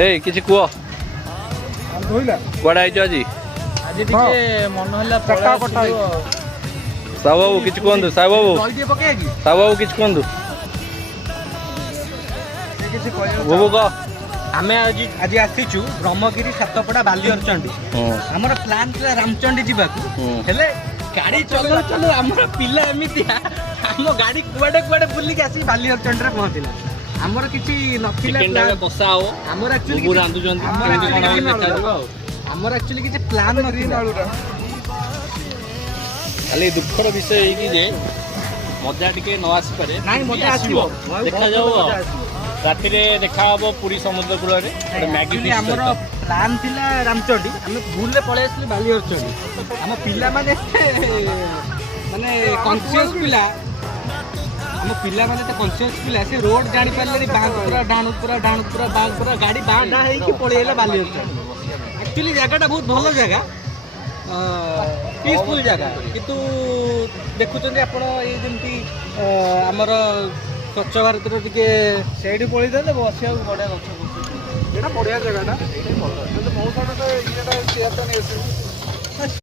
ଏଇ କିଛି କୁହ କୁଆଡ଼େ ଆଇଛ ଆଜି? ଆଜି ଟିକେ ମନ ହେଲା ସାହୁ ବାବୁ କିଛି କୁହନ୍ତୁ। ସାହୁ ବାବୁ କିଛି କୁହନ୍ତୁ। ବୁବୁ କହ। ଆମେ ଆଜି ଆସିଛୁ ବ୍ରହ୍ମଗିରି ସାତପଡ଼ା ବାଲିଅରଚଣ୍ଡୀ। ଆମର ପ୍ଲାନ୍ ଥିଲା ରାମଚଣ୍ଡୀ ଯିବାକୁ, ହେଲେ ଗାଡ଼ି ଚଲଉ ଚଲଉ ଆମର ପିଲା ଏମିତିଆ ଆମ ଗାଡ଼ି କୁଆଡ଼େ କୁଆଡ଼େ ବୁଲିକି ଆସିକି ବାଲିଅରଚଣ୍ଡୀରେ ପହଞ୍ଚିଲା। ଆମର କିଛି ନଥିଲା ଆମର ଆକ୍ଚୁଆଲି କିଛି ପ୍ଲାନ୍ ନଥିଲା। ଖାଲି ଦୁଃଖର ବିଷୟ ହେଇକି ଯେ ମଜା ଟିକେ ନ ଆସିପାରେ। ନାଇଁ ମଜା ଆସିବ, ଦେଖାଯାଉ। ରାତିରେ ଦେଖା ହବ ପୁରୀ ସମୁଦ୍ର କୂଳରେ। ଆମର ପ୍ଲାନ୍ ଥିଲା ରାମଚଣ୍ଡୀ, ଆମେ ଭୁଲରେ ପଳେଇ ଆସିଲୁ ବାଲିଅରଚଣ୍ଡୀ। ଆମ ପିଲାମାନେ ମାନେ କନସିୟସ୍ ପିଲା, ଆମ ପିଲାମାନେ ତ କନସିୟସ୍ ପିଲା, ସେ ରୋଡ୍ ଜାଣିପାରିଲେନି। ବାଁକୁପୁରା ଡାଣୁପୁରା ଡାଣୁପୁରା ବାଁକୁପୁରା ଗାଡ଼ି ବାଁ ହେଇକି ପଳେଇଲା ବାଲିଅରଚଣ୍ଡୀ। ଆକ୍ଚୁଆଲି ଜାଗାଟା ବହୁତ ଭଲ ଜାଗା, ପିସଫୁଲ୍ ଜାଗା, କିନ୍ତୁ ଦେଖୁଛନ୍ତି ଆପଣ ଏଇ ଯେମିତି ଆମର ସ୍ୱଚ୍ଛ ଭାରତର ଟିକେ ସେଇଠି ପଳେଇଥାନ୍ତେ ବସିବାକୁ ବଢ଼ିଆ ଗଛ। ଏଇଟା ବଢ଼ିଆ ଜାଗାଟା, ବହୁତ ସାରା ଇଏଟା ଚେୟାରଟା ନେଇ ଆସିବୁ।